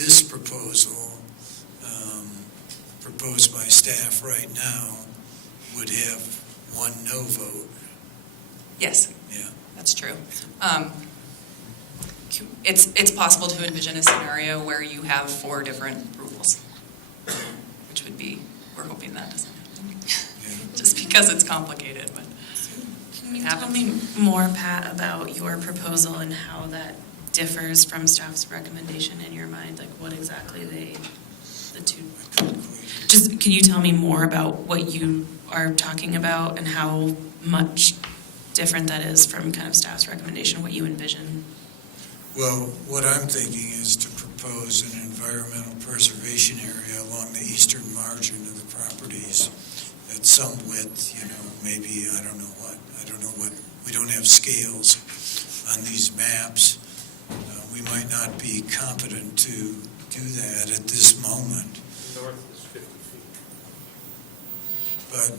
this proposal proposed by staff right now would have one no vote. Yes. Yeah. That's true. It's possible to envision a scenario where you have 4 different rules, which would be, we're hoping that doesn't happen, just because it's complicated. But can you tell me more, Pat, about your proposal and how that differs from staff's recommendation in your mind? Like what exactly the two? Just can you tell me more about what you are talking about and how much different that is from kind of staff's recommendation, what you envision? Well, what I'm thinking is to propose an environmental preservation area along the eastern margin of the properties at some width, maybe, I don't know what, we don't have scales on these maps. We might not be competent to do that at this moment. North is 50 feet. But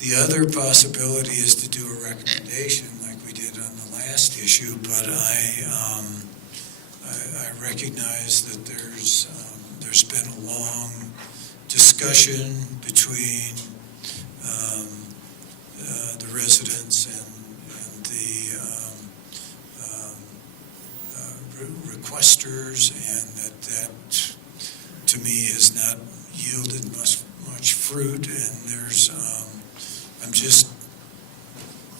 the other possibility is to do a recommendation like we did on the last issue, but I recognize that there's been a long discussion between the residents and the requesters, and that to me has not yielded much fruit, and I'm just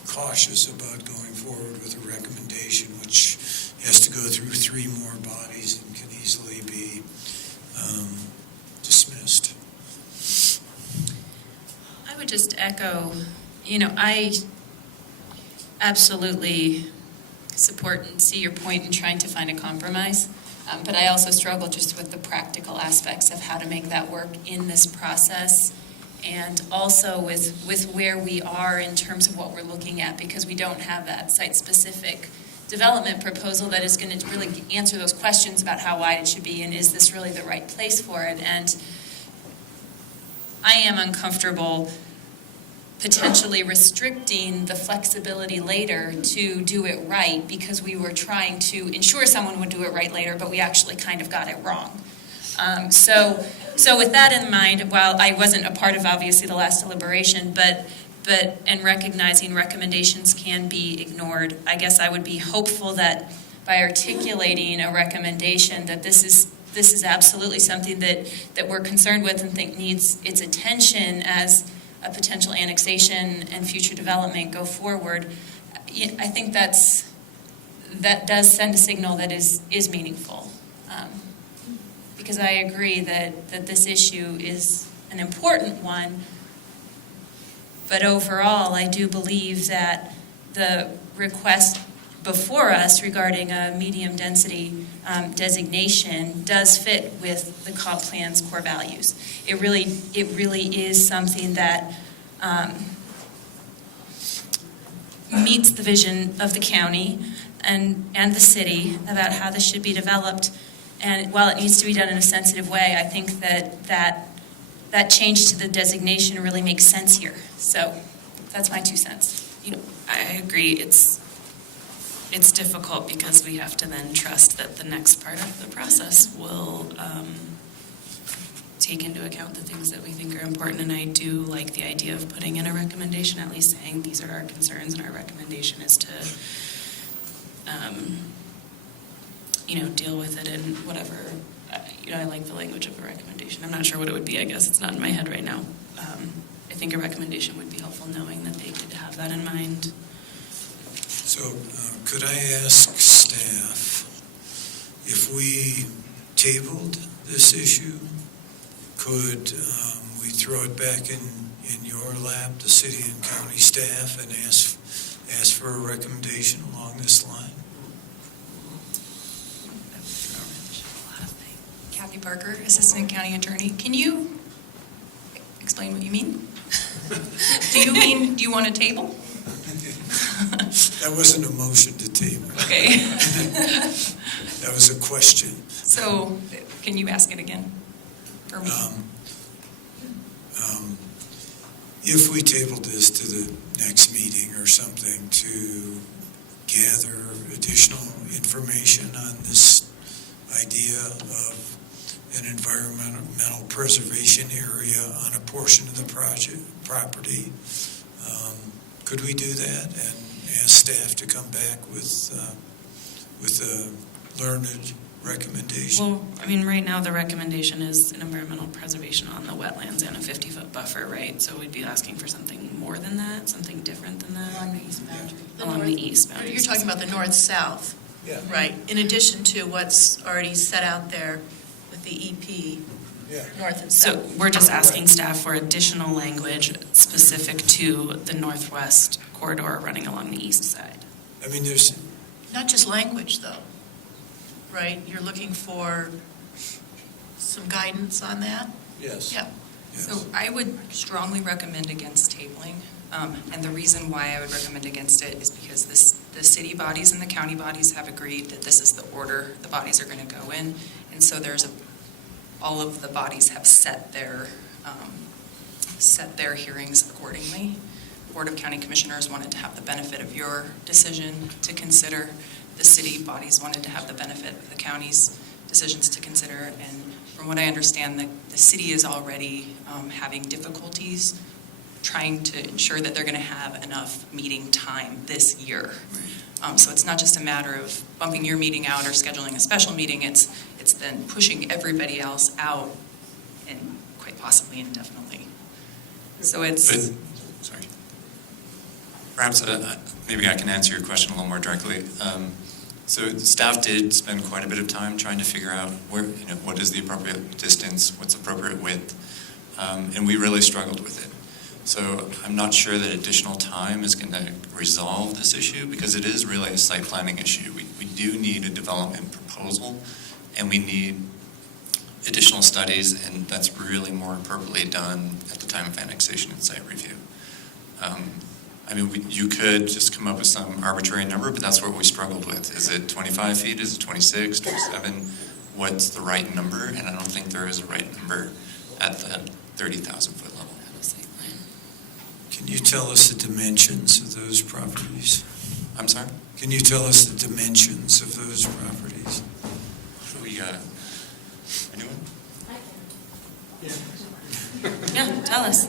cautious about going forward with a recommendation which has to go through 3 more bodies and can easily be dismissed. I would just echo, I absolutely support and see your point in trying to find a compromise, but I also struggle just with the practical aspects of how to make that work in this process, and also with where we are in terms of what we're looking at, because we don't have that site-specific development proposal that is going to really answer those questions about how wide it should be and is this really the right place for it. And I am uncomfortable potentially restricting the flexibility later to do it right, because we were trying to ensure someone would do it right later, but we actually kind of got it wrong. So with that in mind, while I wasn't a part of obviously the last deliberation, but recognizing recommendations can be ignored, I guess I would be hopeful that by articulating a recommendation that this is absolutely something that we're concerned with and think needs its attention as a potential annexation and future development go forward. I think that does send a signal that is meaningful. Because I agree that this issue is an important one, but overall I do believe that the request before us regarding a medium density designation does fit with the comp plan's core values. It really is something that meets the vision of the county and the city about how this should be developed. And while it needs to be done in a sensitive way, I think that change to the designation really makes sense here. So that's my 2 cents. I agree. It's difficult because we have to then trust that the next part of the process will take into account the things that we think are important. And I do like the idea of putting in a recommendation, at least saying these are our concerns, and our recommendation is to deal with it in whatever, I like the language of a recommendation. I'm not sure what it would be, I guess. It's not in my head right now. I think a recommendation would be helpful, knowing that they could have that in mind. So could I ask staff, if we tabled this issue, could we throw it back in your lap, the city and county staff, and ask for a recommendation along this line? Kathy Parker, Assistant County Attorney. Can you explain what you mean? Do you want a table? That wasn't a motion to table. Okay. That was a question. So, can you ask it again for me? If we tabled this to the next meeting or something to gather additional information on this idea of an environmental preservation area on a portion of the property. Could we do that and ask staff to come back with a learned recommendation? Well, I mean, right now the recommendation is an environmental preservation on the wetlands and a 50-foot buffer, right? So we'd be asking for something more than that, something different than that? Along the east boundary. Along the east boundary. You're talking about the north-south, Yeah. right? In addition to what's already set out there with the EP, Yeah. north and So south. we're just asking staff for additional language specific to the northwest corridor running along the east side. I mean, there's, Not just language, though, right? You're looking for some guidance on that? yes. Yeah. Yes. So I would strongly recommend against tabling. And the reason why I would recommend against it is because the city bodies and the county bodies have agreed that this is the order the bodies are going to go in. And so all of the bodies have set their hearings accordingly. Board of County Commissioners wanted to have the benefit of your decision to consider. The city bodies wanted to have the benefit of the county's decisions to consider. And from what I understand, the city is already having difficulties trying to ensure that they're going to have enough meeting time this year. So it's not just a matter of bumping your meeting out or scheduling a special meeting. It's then pushing everybody else out and quite possibly indefinitely. So it's... Sorry. Perhaps maybe I can answer your question a little more directly. So staff did spend quite a bit of time trying to figure out what is the appropriate distance, what's appropriate width, and we really struggled with it. So I'm not sure that additional time is going to resolve this issue because it is really a site planning issue. We do need a development proposal and we need additional studies, and that's really more appropriately done at the time of annexation and site review. I mean, you could just come up with some arbitrary number, but that's what we struggled with. Is it 25 feet? Is it 26, 27? What's the right number? And I don't think there is a right number at the 30,000 foot level. Can you tell us the dimensions of those properties? I'm sorry? Can you tell us the dimensions of those properties? Anyone? I can. Yeah, tell us.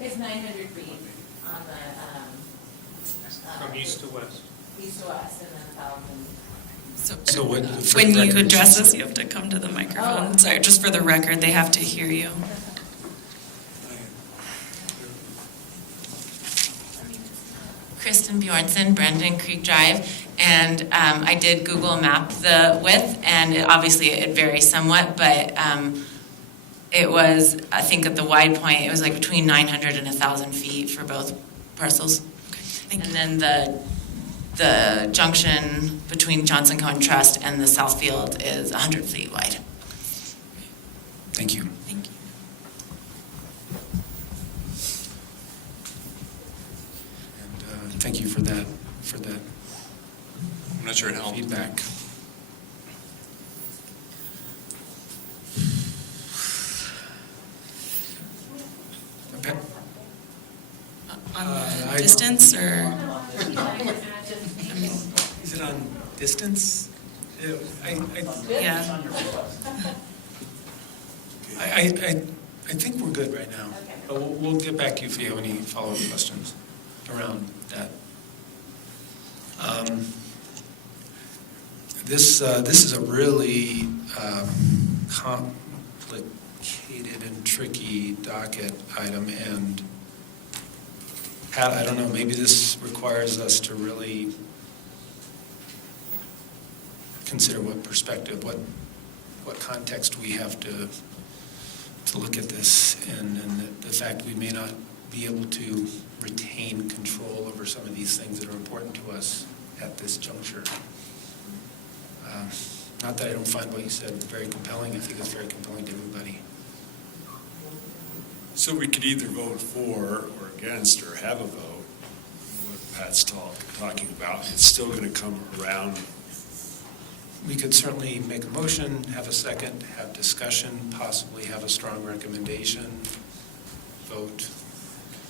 It's 900 feet on the, From east to west. east to west, and then 1,000. So what? for When the you record, address us, you have to come to the microphone. Sorry, just for the record, they have to hear you. Kristen Bjornson, Brandon Creek Drive, and I did Google map the width, and obviously it varies somewhat, but it was, I think at the wide point, it was like between 900 and 1,000 feet for both parcels. Thank you. And then the junction between Johnson Cone Trust and the South Field is 100 feet wide. Thank you. Thank you. And thank you for that I'm not sure it helped. feedback. Okay. On the I- distance, or? Is it on distance? Yeah. Yeah. I think we're good right now. But we'll get back to you if you have any follow-up questions around that. This is a really complicated and tricky docket item, and Pat, I don't know, maybe this requires us to really consider what perspective, what context we have to look at this in, and the fact we may not be able to retain control over some of these things that are important to us at this juncture. Not that I don't find what you said very compelling. I think it's very compelling to everybody. So we could either vote for or against or have a vote, what Pat's talking about. It's still going to come around. We could certainly make a motion, have a second, have discussion, possibly have a strong recommendation, vote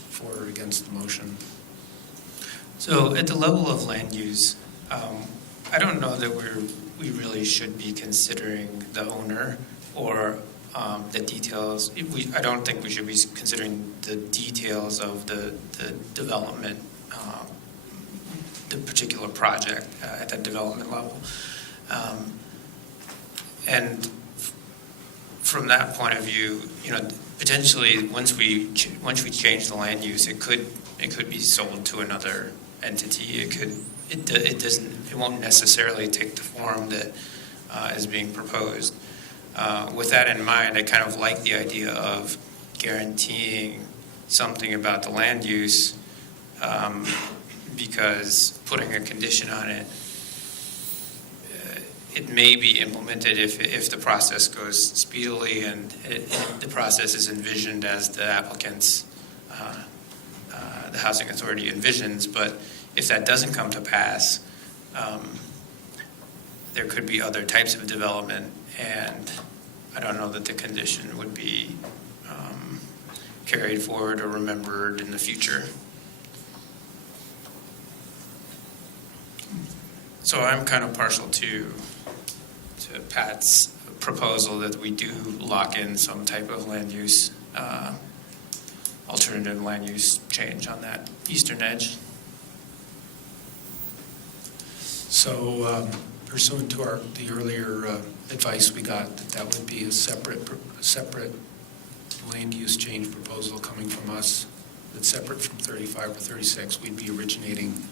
for or against the motion. So at the level of land use, I don't know that we're we really should be considering the owner or the details. I don't think we should be considering the details of the development, the particular project at that development level. And from that point of view, potentially once we change the land use, it could be sold to another entity. It won't necessarily take the form that is being proposed. With that in mind, I kind of like the idea of guaranteeing something about the land use, because putting a condition on it, it may be implemented if the process goes speedily and the process is envisioned as the applicant's, the housing authority envisions. But if that doesn't come to pass, there could be other types of development, and I don't know that the condition would be carried forward or remembered in the future. So I'm kind of partial to Pat's proposal that we do lock in some type of land use, alternative land use change on that eastern edge. So pursuant to the earlier advice we got, that would be a separate land use change proposal coming from us, that's separate from 35 or 36. We'd be originating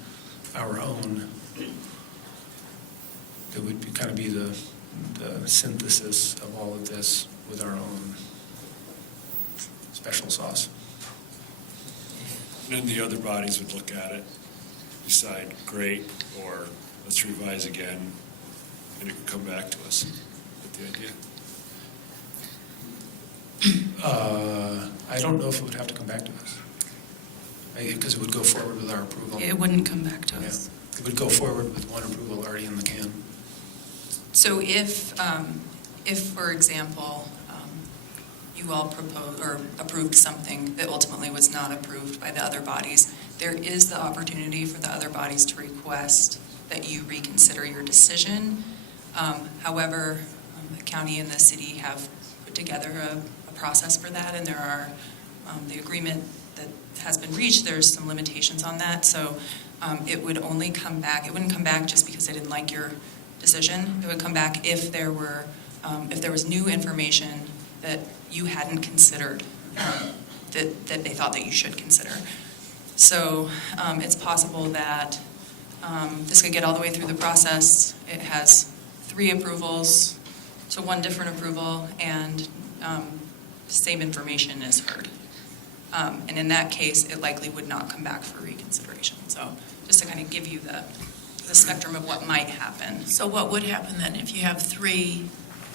our own. It would kind of be the synthesis of all of this with our own special sauce. And then the other bodies would look at it, decide, great, or let's revise again, and it could come back to us with the idea. I don't know if it would have to come back to us, because it would go forward with our approval. It wouldn't come back to Yeah. us. It would go forward with one approval already in the can. So if, for example, you all proposed or approved something that ultimately was not approved by the other bodies, there is the opportunity for the other bodies to request that you reconsider your decision. However, the county and the city have put together a process for that, and there are the agreement that has been reached, there's some limitations on that. So it would only come back, it wouldn't come back just because they didn't like your decision. It would come back if there was new information that you hadn't considered, that they thought that you should consider. So it's possible that this could get all the way through the process. It has 3 approvals to 1 different approval, and same information is heard. And in that case, it likely would not come back for reconsideration. So just to kind of give you the spectrum of what might happen. So what would happen then if you have 3?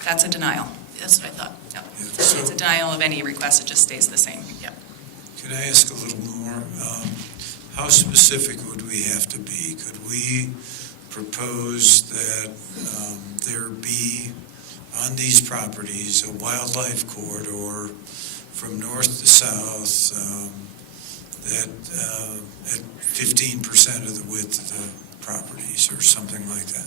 That's a denial. That's what I thought. Yep. Yeah, So it's a denial of any request. It just stays the same. Yep. Can I ask a little more? How specific would we have to be? Could we propose that there be on these properties a wildlife corridor from north to south that at 15% of the width of the properties or something like that?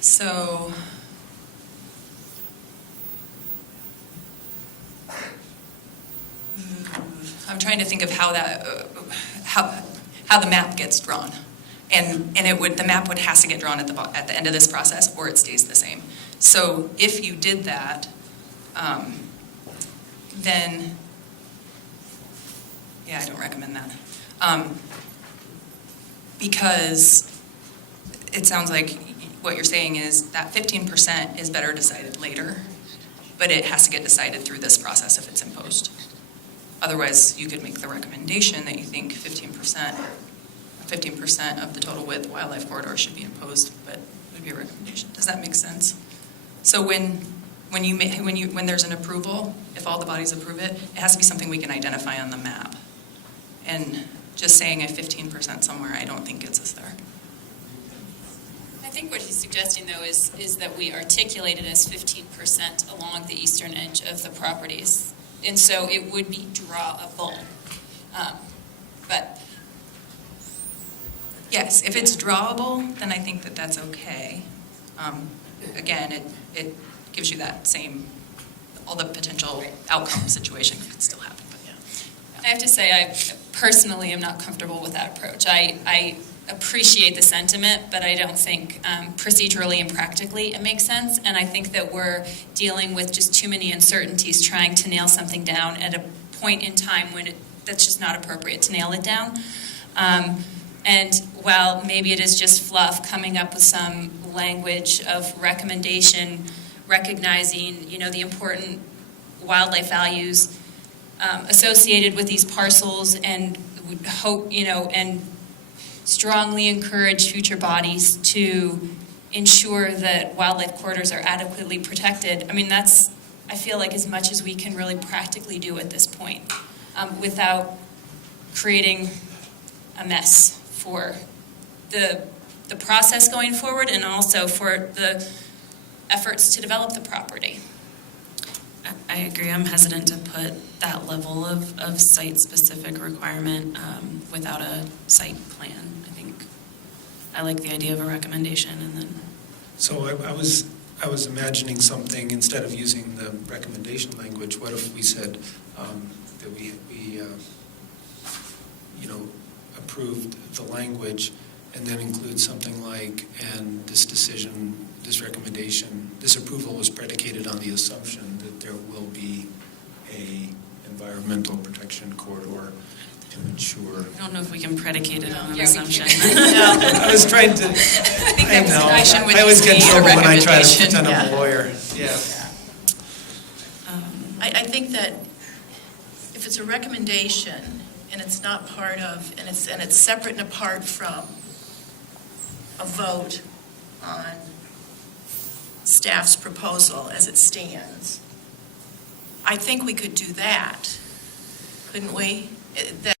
So I'm trying to think of how that how the map gets drawn, and the map has to get drawn at the end of this process, or it stays the same. So if you did that, then yeah, I don't recommend that, because it sounds like what you're saying is that 15% is better decided later, but it has to get decided through this process if it's imposed. Otherwise, you could make the recommendation that you think 15% of the total width wildlife corridor should be imposed, but it would be a recommendation. Does that make sense? So when there's an approval, if all the bodies approve it, it has to be something we can identify on the map. And just saying a 15% somewhere, I don't think gets us there. I think what he's suggesting, though, is that we articulate it as 15% along the eastern edge of the properties. And so it would be drawable. But Yes, if it's drawable, then I think that that's okay. Again, it gives you that same, all the potential outcome situation could still happen, but yeah. I have to say, I personally am not comfortable with that approach. I appreciate the sentiment, but I don't think procedurally and practically it makes sense. And I think that we're dealing with just too many uncertainties trying to nail something down at a point in time when that's just not appropriate to nail it down. And while maybe it is just fluff, coming up with some language of recommendation, recognizing, the important wildlife values associated with these parcels, and would hope, and strongly encourage future bodies to ensure that wildlife corridors are adequately protected. I mean, that's, I feel like, as much as we can really practically do at this point, without creating a mess for the process going forward, and also for the efforts to develop the property. I agree. I'm hesitant to put that level of site-specific requirement without a site plan. I like the idea of a recommendation, and then. So I was imagining something, instead of using the recommendation language, what if we said that we approved the language, and then include something like, and this decision, this recommendation, this approval was predicated on the assumption that there will be a environmental protection corridor to ensure. I don't know if we can predicate it on an Yeah, we assumption. I was trying to. I think that discussion would I always get in be a trouble when I try to recommendation. pretend I'm a Yeah. lawyer. Yeah. I think that if it's a recommendation and it's not part of, and it's separate and apart from a vote on staff's proposal as it stands, I think we could do that, couldn't we? That